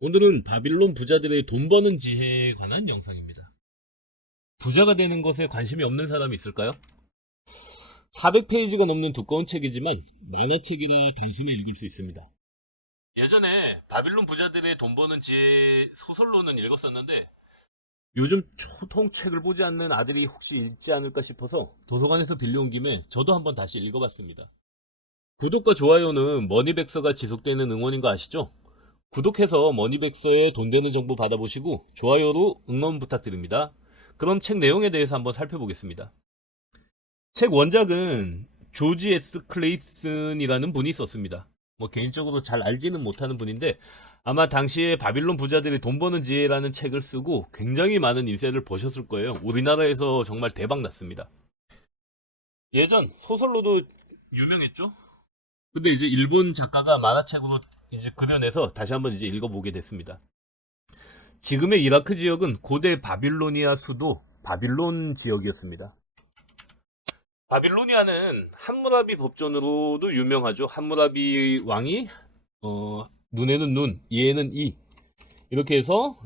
오늘은 바빌론 부자들의 돈 버는 지혜에 관한 영상입니다. 부자가 되는 것에 관심이 없는 사람이 있을까요? 400페이지가 넘는 두꺼운 책이지만 만화책이라 단순히 읽을 수 있습니다. 예전에 바빌론 부자들의 돈 버는 지혜 소설로는 읽었었는데 요즘 초통 책을 보지 않는 아들이 혹시 읽지 않을까 싶어서 도서관에서 빌려온 김에 저도 한번 다시 읽어봤습니다. 구독과 좋아요는 머니백서가 지속되는 응원인 거 아시죠? 구독해서 머니백서에 돈 되는 정보 받아보시고 좋아요로 응원 부탁드립니다. 그럼 책 내용에 대해서 한번 살펴보겠습니다. 책 원작은 조지 S. 클레이슨이라는 분이 썼습니다. 개인적으로 잘 알지는 못하는 분인데 아마 당시에 바빌론 부자들이 돈 버는 지혜라는 책을 쓰고 굉장히 많은 인세를 버셨을 거예요. 우리나라에서 정말 대박 났습니다. 예전 소설로도 유명했죠? 근데 이제 일본 작가가 만화책으로 이제 그려내서 다시 한번 이제 읽어보게 됐습니다. 지금의 이라크 지역은 고대 바빌로니아 수도 바빌론 지역이었습니다. 바빌로니아는 함무라비 법전으로도 유명하죠. 함무라비 왕이 눈에는 눈, 이에는 이 이렇게 해서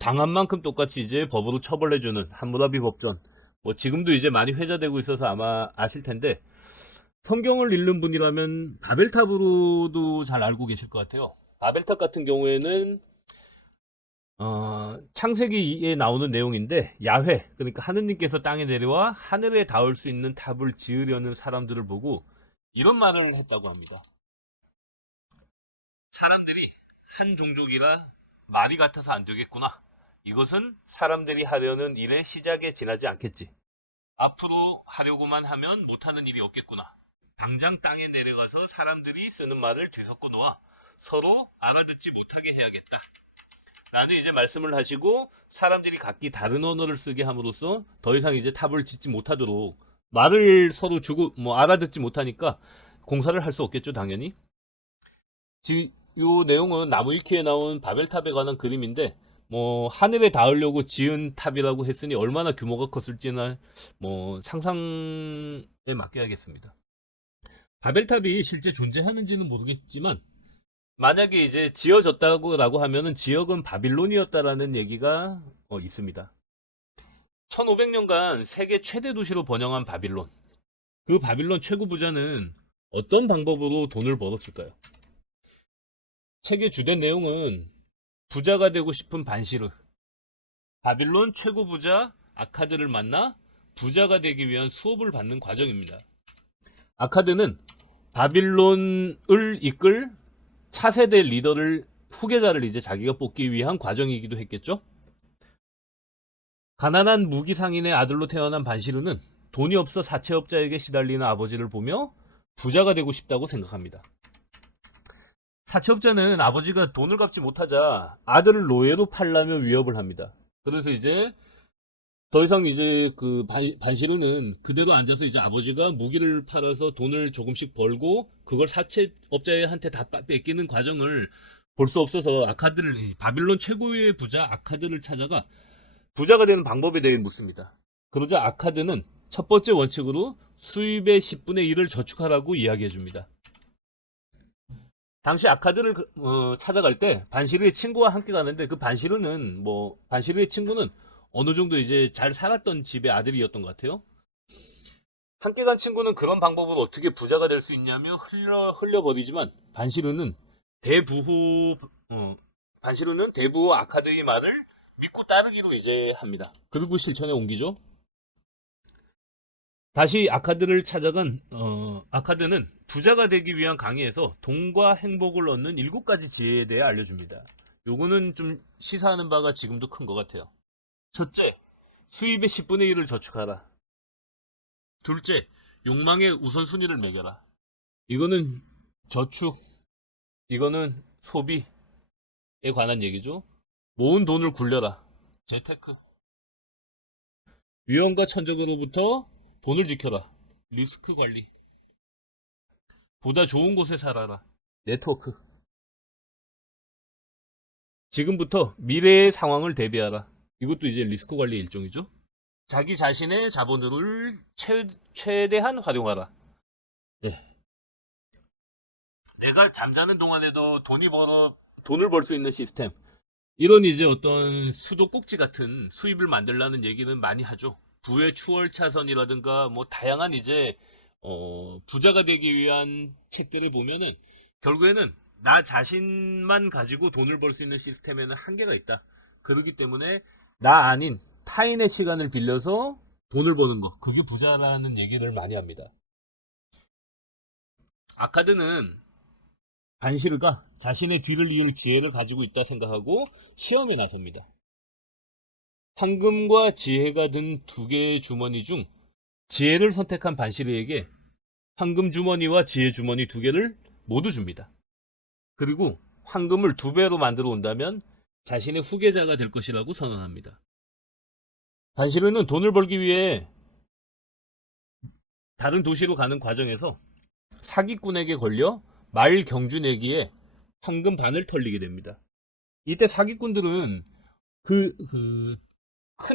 당한 만큼 똑같이 이제 법으로 처벌해주는 함무라비 법전. 지금도 이제 많이 회자되고 있어서 아마 아실 텐데 성경을 읽는 분이라면 바벨탑으로도 잘 알고 계실 것 같아요. 바벨탑 같은 경우에는 창세기에 나오는 내용인데 야훼, 그러니까 하느님께서 땅에 내려와 하늘에 닿을 수 있는 탑을 지으려는 사람들을 보고 이런 말을 했다고 합니다. 사람들이 한 종족이라 말이 같아서 안 되겠구나. 이것은 사람들이 하려는 일의 시작에 지나지 않겠지. 앞으로 하려고만 하면 못하는 일이 없겠구나. 당장 땅에 내려가서 사람들이 쓰는 말을 뒤섞어 놓아 서로 알아듣지 못하게 해야겠다. 라는 이제 말씀을 하시고 사람들이 각기 다른 언어를 쓰게 함으로써 더 이상 이제 탑을 짓지 못하도록 말을 서로 주고 알아듣지 못하니까 공사를 할 수 없겠죠, 당연히. 요 내용은 나무위키에 나온 바벨탑에 관한 그림인데 하늘에 닿으려고 지은 탑이라고 했으니 얼마나 규모가 컸을지는 상상에 맡겨야겠습니다. 바벨탑이 실제 존재하는지는 모르겠지만 만약에 이제 지어졌다고 하면은 지역은 바빌론이었다라는 얘기가 있습니다. 1500년간 세계 최대 도시로 번영한 바빌론. 그 바빌론 최고 부자는 어떤 방법으로 돈을 벌었을까요? 책의 주된 내용은 부자가 되고 싶은 반시르, 바빌론 최고 부자 아카드를 만나 부자가 되기 위한 수업을 받는 과정입니다. 아카드는 바빌론을 이끌 차세대 리더를 후계자를 이제 자기가 뽑기 위한 과정이기도 했겠죠. 가난한 무기상인의 아들로 태어난 반시르는 돈이 없어 사채업자에게 시달리는 아버지를 보며 부자가 되고 싶다고 생각합니다. 사채업자는 아버지가 돈을 갚지 못하자 아들을 노예로 팔라며 위협을 합니다. 그래서 이제 더 이상 이제 그 반시르는 그대로 앉아서 이제 아버지가 무기를 팔아서 돈을 조금씩 벌고 그걸 사채업자한테 다 뺏기는 과정을 볼 수 없어서 바빌론 최고의 부자 아카드를 찾아가 부자가 되는 방법에 대해 묻습니다. 그러자 아카드는 첫 번째 원칙으로 수입의 10분의 1을 저축하라고 이야기해 줍니다. 당시 아카드를 찾아갈 때 반시르의 친구와 함께 가는데 그 반시르의 친구는 어느 정도 이제 잘 살았던 집의 아들이었던 것 같아요. 함께 간 친구는 그런 방법으로 어떻게 부자가 될 수 있냐며 흘려버리지만 대부호 반시르는 대부호 아카드의 말을 믿고 따르기로 이제 합니다. 그리고 실천에 옮기죠. 다시 아카드를 찾아간 아카드는 부자가 되기 위한 강의에서 돈과 행복을 얻는 7가지 지혜에 대해 알려줍니다. 요거는 좀 시사하는 바가 지금도 큰 것 같아요. 첫째, 수입의 10분의 1을 저축하라. 둘째, 욕망의 우선순위를 매겨라. 이거는 저축, 이거는 소비에 관한 얘기죠. 모은 돈을 굴려라. 재테크. 위험과 천적으로부터 돈을 지켜라. 리스크 관리. 보다 좋은 곳에 살아라. 네트워크. 지금부터 미래의 상황을 대비하라. 이것도 이제 리스크 관리 일종이죠. 자기 자신의 자본을 최대한 활용하라. 네. 내가 잠자는 동안에도 돈을 벌 수 있는 시스템. 이런 이제 어떤 수도꼭지 같은 수입을 만들라는 얘기는 많이 하죠. 부의 추월 차선이라든가 뭐 다양한 이제 부자가 되기 위한 책들을 보면은 결국에는 나 자신만 가지고 돈을 벌 수 있는 시스템에는 한계가 있다. 그렇기 때문에 나 아닌 타인의 시간을 빌려서 돈을 버는 거, 그게 부자라는 얘기를 많이 합니다. 아카드는 반시르가 자신의 뒤를 이을 지혜를 가지고 있다 생각하고 시험에 나섭니다. 황금과 지혜가 든 두 개의 주머니 중 지혜를 선택한 반시르에게 황금 주머니와 지혜 주머니 두 개를 모두 줍니다. 그리고 황금을 두 배로 만들어 온다면 자신의 후계자가 될 것이라고 선언합니다. 반시르는 돈을 벌기 위해 다른 도시로 가는 과정에서 사기꾼에게 걸려 말 경주 내기에 황금 반을 털리게 됩니다. 이때 사기꾼들은 큰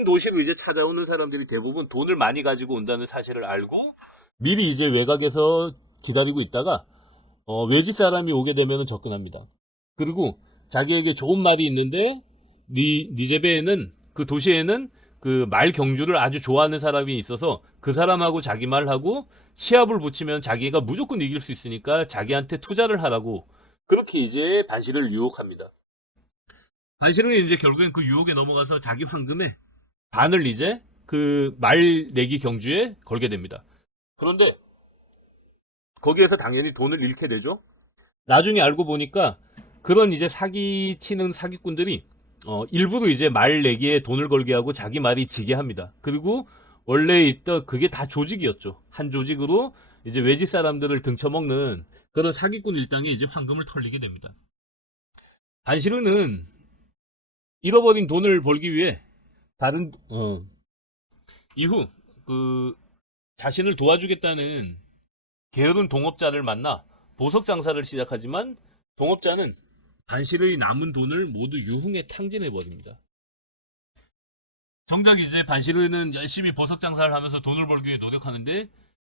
도시로 이제 찾아오는 사람들이 대부분 돈을 많이 가지고 온다는 사실을 알고 미리 이제 외곽에서 기다리고 있다가 외지 사람이 오게 되면 접근합니다. 그리고 자기에게 좋은 말이 있는데 니제베에는 그 도시에는 그 말 경주를 아주 좋아하는 사람이 있어서 그 사람하고 자기 말하고 시합을 붙이면 자기가 무조건 이길 수 있으니까 자기한테 투자를 하라고 그렇게 이제 반시를 유혹합니다. 반시는 이제 결국엔 그 유혹에 넘어가서 자기 황금에 반을 이제 그 말 내기 경주에 걸게 됩니다. 그런데 거기에서 당연히 돈을 잃게 되죠. 나중에 알고 보니까 그런 이제 사기 치는 사기꾼들이 일부러 이제 말 내기에 돈을 걸게 하고 자기 말이 지게 합니다. 그리고 원래 있던 그게 다 조직이었죠. 한 조직으로 이제 외지 사람들을 등쳐먹는 그런 사기꾼 일당에 이제 황금을 털리게 됩니다. 반시르는 잃어버린 돈을 벌기 위해 다른 이후 그 자신을 도와주겠다는 게으른 동업자를 만나 보석 장사를 시작하지만 동업자는 반실의 남은 돈을 모두 유흥에 탕진해 버립니다. 정작 이제 반실의는 열심히 보석 장사를 하면서 돈을 벌기 위해 노력하는데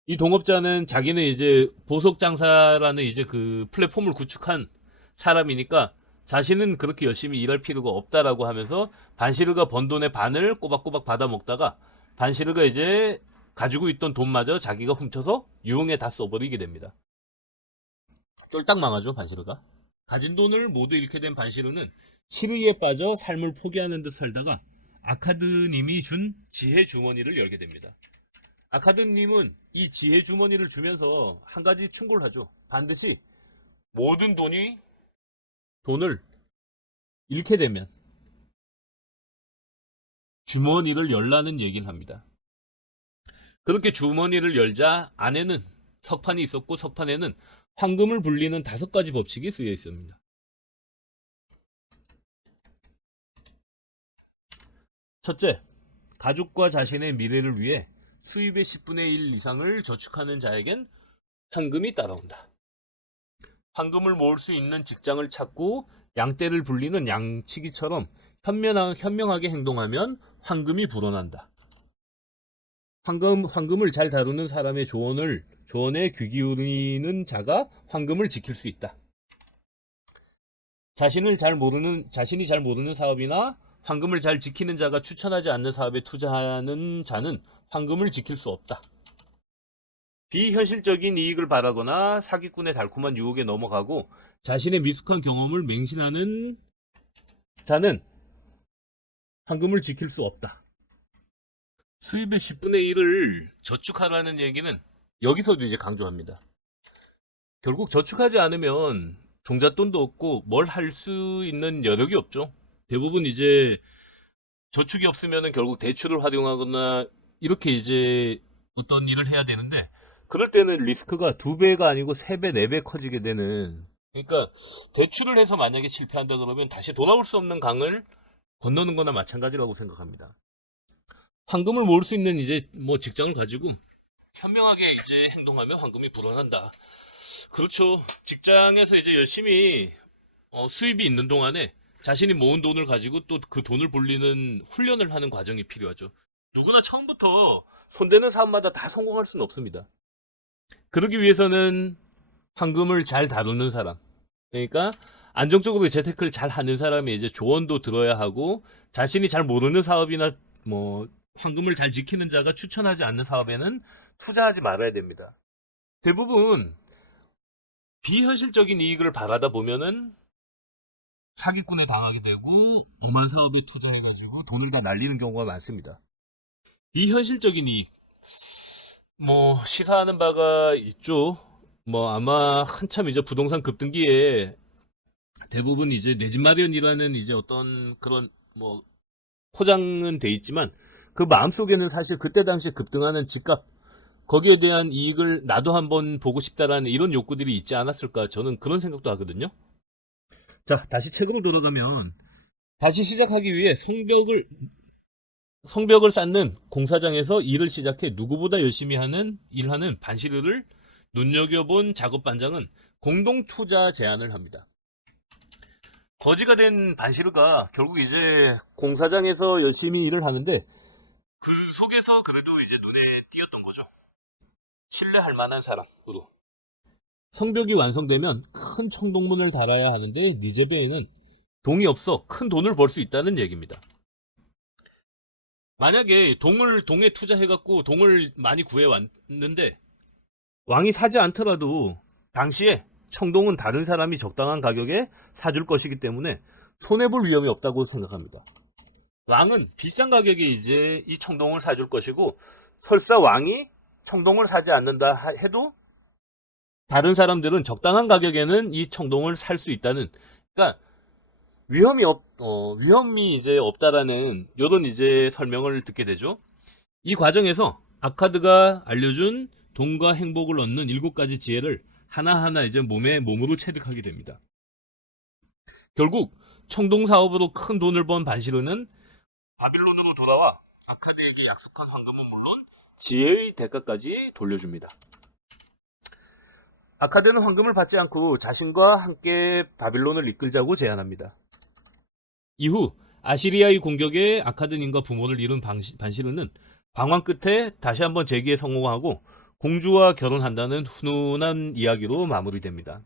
이 동업자는 자기는 이제 보석 장사라는 이제 그 플랫폼을 구축한 사람이니까 자신은 그렇게 열심히 일할 필요가 없다라고 하면서 반시르가 번 돈의 반을 꼬박꼬박 받아 먹다가 반시르가 이제 가지고 있던 돈마저 자기가 훔쳐서 유흥에 다 써버리게 됩니다. 쫄딱 망하죠, 반시르가. 가진 돈을 모두 잃게 된 반시르는 시르이에 빠져 삶을 포기하는 듯 살다가 아카드님이 준 지혜 주머니를 열게 됩니다. 아카드님은 이 지혜 주머니를 주면서 한 가지 충고를 하죠. 반드시 모든 돈을 잃게 되면 주머니를 열라는 얘기를 합니다. 그렇게 주머니를 열자 안에는 석판이 있었고 석판에는 황금을 불리는 5가지 법칙이 쓰여 있습니다. 첫째, 가족과 자신의 미래를 위해 수입의 10분의 1 이상을 저축하는 자에겐 황금이 따라온다. 황금을 모을 수 있는 직장을 찾고 양떼를 불리는 양치기처럼 현명하게 행동하면 황금이 불어난다. 황금을 잘 다루는 사람의 조언에 귀 기울이는 자가 황금을 지킬 수 있다. 자신이 잘 모르는 사업이나 황금을 잘 지키는 자가 추천하지 않는 사업에 투자하는 자는 황금을 지킬 수 없다. 비현실적인 이익을 바라거나 사기꾼의 달콤한 유혹에 넘어가고 자신의 미숙한 경험을 맹신하는 자는 황금을 지킬 수 없다. 수입의 10분의 1을 저축하라는 얘기는 여기서도 이제 강조합니다. 결국 저축하지 않으면 종잣돈도 없고 뭘 할 수 있는 여력이 없죠. 대부분 이제 저축이 없으면 결국 대출을 활용하거나 이렇게 이제 어떤 일을 해야 되는데 그럴 때는 리스크가 2배가 아니고 3배, 4배 커지게 되는 그러니까 대출을 해서 만약에 실패한다 그러면 다시 돌아올 수 없는 강을 건너는 거나 마찬가지라고 생각합니다. 황금을 모을 수 있는 이제 뭐 직장을 가지고 현명하게 이제 행동하면 황금이 불어난다. 그렇죠. 직장에서 이제 열심히 수입이 있는 동안에 자신이 모은 돈을 가지고 또 그 돈을 불리는 훈련을 하는 과정이 필요하죠. 누구나 처음부터 손대는 사업마다 다 성공할 수는 없습니다. 그러기 위해서는 황금을 잘 다루는 사람, 그러니까 안정적으로 재테크를 잘 하는 사람이 이제 조언도 들어야 하고, 자신이 잘 모르는 사업이나 뭐 황금을 잘 지키는 자가 추천하지 않는 사업에는 투자하지 말아야 됩니다. 대부분 비현실적인 이익을 바라다 보면은 사기꾼에 당하게 되고 오만 사업에 투자해가지고 돈을 다 날리는 경우가 많습니다. 비현실적인 이익, 뭐 시사하는 바가 있죠. 뭐 아마 한참 이제 부동산 급등기에 대부분 이제 내 집 마련이라는 이제 어떤 그런 뭐 포장은 돼 있지만, 그 마음속에는 사실 그때 당시 급등하는 집값, 거기에 대한 이익을 나도 한번 보고 싶다라는 이런 욕구들이 있지 않았을까, 저는 그런 생각도 하거든요. 자, 다시 책으로 돌아가면, 다시 시작하기 위해 성벽을 쌓는 공사장에서 일을 시작해 누구보다 열심히 일하는 반시르를 눈여겨본 작업반장은 공동 투자 제안을 합니다. 거지가 된 반시르가 결국 이제 공사장에서 열심히 일을 하는데, 그 속에서 그래도 이제 눈에 띄었던 거죠. 신뢰할 만한 사람으로. 성벽이 완성되면 큰 청동문을 달아야 하는데 니제베에는 동이 없어 큰 돈을 벌 수 있다는 얘기입니다. 만약에 동에 투자해갖고 동을 많이 구해왔는데 왕이 사지 않더라도 당시에 청동은 다른 사람이 적당한 가격에 사줄 것이기 때문에 손해볼 위험이 없다고 생각합니다. 왕은 비싼 가격에 이제 이 청동을 사줄 것이고, 설사 왕이 청동을 사지 않는다 해도 다른 사람들은 적당한 가격에는 이 청동을 살 수 있다는, 그러니까 위험이 이제 없다라는 이런 이제 설명을 듣게 되죠. 이 과정에서 아카드가 알려준 돈과 행복을 얻는 7가지 지혜를 하나하나 이제 몸으로 체득하게 됩니다. 결국 청동 사업으로 큰 돈을 번 반시르는 바빌론으로 돌아와 아카드에게 약속한 황금은 물론 지혜의 대가까지 돌려줍니다. 아카드는 황금을 받지 않고 자신과 함께 바빌론을 이끌자고 제안합니다. 이후 아시리아의 공격에 아카드님과 부모를 잃은 반시르는 방황 끝에 다시 한번 재기에 성공하고 공주와 결혼한다는 훈훈한 이야기로 마무리됩니다.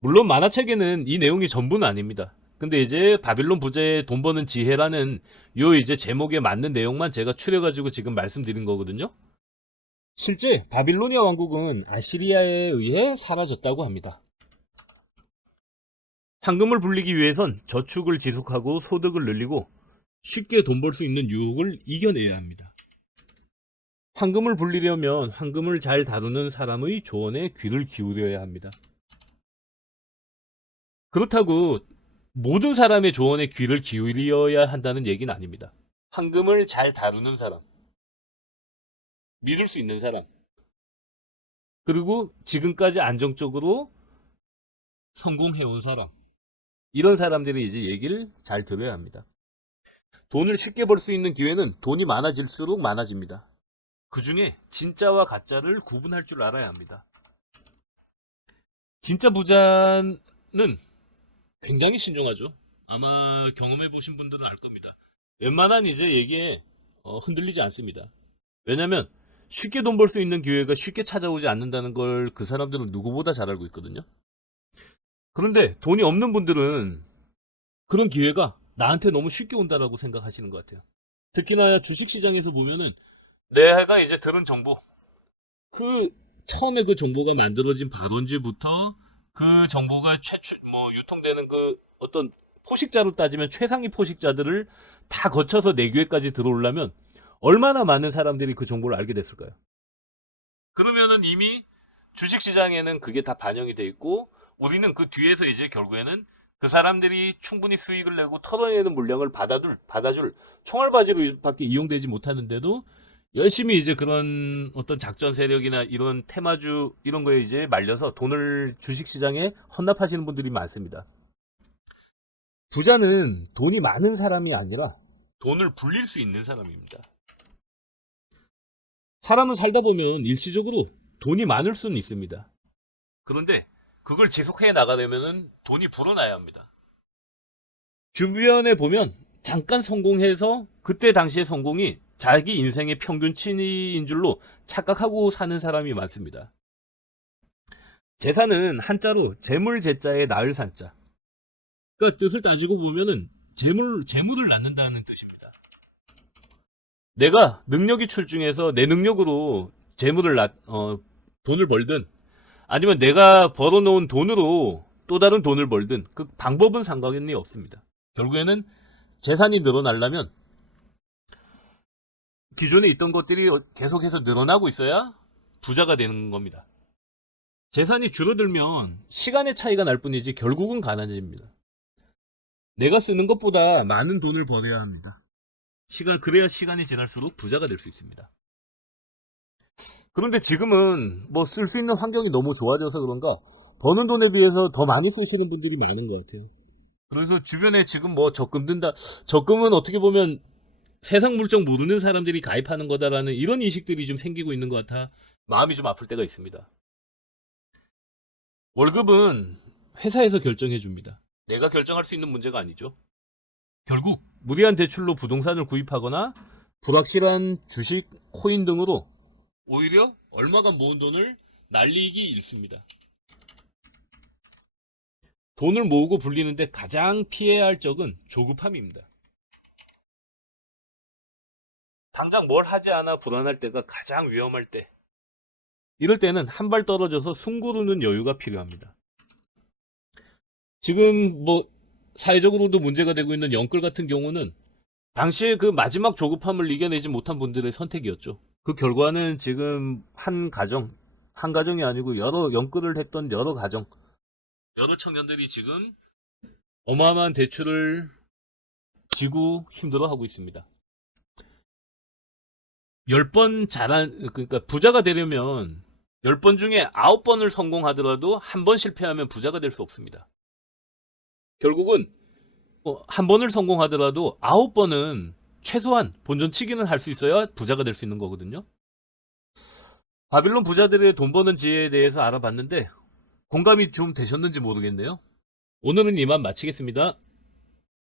물론 만화책에는 이 내용이 전부는 아닙니다. 근데 이제 바빌론 부자의 돈 버는 지혜라는 요 이제 제목에 맞는 내용만 제가 추려가지고 지금 말씀드린 거거든요. 실제 바빌로니아 왕국은 아시리아에 의해 사라졌다고 합니다. 황금을 불리기 위해선 저축을 지속하고 소득을 늘리고 쉽게 돈 벌 수 있는 유혹을 이겨내야 합니다. 황금을 불리려면 황금을 잘 다루는 사람의 조언에 귀를 기울여야 합니다. 그렇다고 모든 사람의 조언에 귀를 기울여야 한다는 얘기는 아닙니다. 황금을 잘 다루는 사람, 믿을 수 있는 사람, 그리고 지금까지 안정적으로 성공해온 사람, 이런 사람들이 이제 얘기를 잘 들어야 합니다. 돈을 쉽게 벌 수 있는 기회는 돈이 많아질수록 많아집니다. 그 중에 진짜와 가짜를 구분할 줄 알아야 합니다. 진짜 부자는 굉장히 신중하죠. 아마 경험해 보신 분들은 알 겁니다. 웬만한 이제 얘기에 흔들리지 않습니다. 왜냐면 쉽게 돈 벌 수 있는 기회가 쉽게 찾아오지 않는다는 걸 그 사람들은 누구보다 잘 알고 있거든요. 그런데 돈이 없는 분들은 그런 기회가 나한테 너무 쉽게 온다라고 생각하시는 것 같아요. 특히나 주식시장에서 보면은 내가 이제 들은 정보, 처음에 그 정보가 만들어진 발원지부터 그 정보가 유통되는 그 어떤 포식자로 따지면 최상위 포식자들을 다 거쳐서 내 귀에까지 들어오려면 얼마나 많은 사람들이 그 정보를 알게 됐을까요? 그러면은 이미 주식시장에는 그게 다 반영이 돼 있고, 우리는 그 뒤에서 이제 결국에는 그 사람들이 충분히 수익을 내고 털어내는 물량을 받아줄 총알바지로 밖에 이용되지 못하는데도 열심히 이제 그런 어떤 작전 세력이나 이런 테마주 이런 거에 이제 말려서 돈을 주식시장에 헌납하시는 분들이 많습니다. 부자는 돈이 많은 사람이 아니라 돈을 불릴 수 있는 사람입니다. 사람은 살다 보면 일시적으로 돈이 많을 수는 있습니다. 그런데 그걸 지속해 나가려면 돈이 불어나야 합니다. 주변에 보면 잠깐 성공해서 그때 당시의 성공이 자기 인생의 평균치인 줄로 착각하고 사는 사람이 많습니다. 재산은 한자로 재물재자에 나을 산자, 그러니까 뜻을 따지고 보면은 재물을 낳는다는 뜻입니다. 내가 능력이 출중해서 내 능력으로 돈을 벌든 아니면 내가 벌어놓은 돈으로 또 다른 돈을 벌든 그 방법은 상관이 없습니다. 결국에는 재산이 늘어나려면 기존에 있던 것들이 계속해서 늘어나고 있어야 부자가 되는 겁니다. 재산이 줄어들면 시간의 차이가 날 뿐이지 결국은 가난해집니다. 내가 쓰는 것보다 많은 돈을 벌어야 합니다. 그래야 시간이 지날수록 부자가 될 수 있습니다. 그런데 지금은 뭐 쓸 수 있는 환경이 너무 좋아져서 그런가 버는 돈에 비해서 더 많이 쓰시는 분들이 많은 것 같아요. 그래서 주변에 지금 뭐 적금 든다. 적금은 어떻게 보면 세상 물정 모르는 사람들이 가입하는 거다라는 이런 인식들이 좀 생기고 있는 것 같아 마음이 좀 아플 때가 있습니다. 월급은 회사에서 결정해 줍니다. 내가 결정할 수 있는 문제가 아니죠. 결국 무리한 대출로 부동산을 구입하거나 불확실한 주식, 코인 등으로 오히려 얼마간 모은 돈을 날리기 일쑤입니다. 돈을 모으고 불리는데 가장 피해야 할 적은 조급함입니다. 당장 뭘 하지 않아 불안할 때가 가장 위험할 때. 이럴 때는 한 발 떨어져서 숨 고르는 여유가 필요합니다. 지금 뭐 사회적으로도 문제가 되고 있는 영끌 같은 경우는 당시에 그 마지막 조급함을 이겨내지 못한 분들의 선택이었죠. 그 결과는 지금 한 가정이 아니고 여러 영끌을 했던 여러 청년들이 지금 어마어마한 대출을 지고 힘들어하고 있습니다. 그러니까 부자가 되려면 10번 중에 9번을 성공하더라도 한 번 실패하면 부자가 될 수 없습니다. 결국은 한 번을 성공하더라도 9번은 최소한 본전치기는 할 수 있어야 부자가 될 수 있는 거거든요. 바빌론 부자들의 돈 버는 지혜에 대해서 알아봤는데 공감이 좀 되셨는지 모르겠네요. 오늘은 이만 마치겠습니다.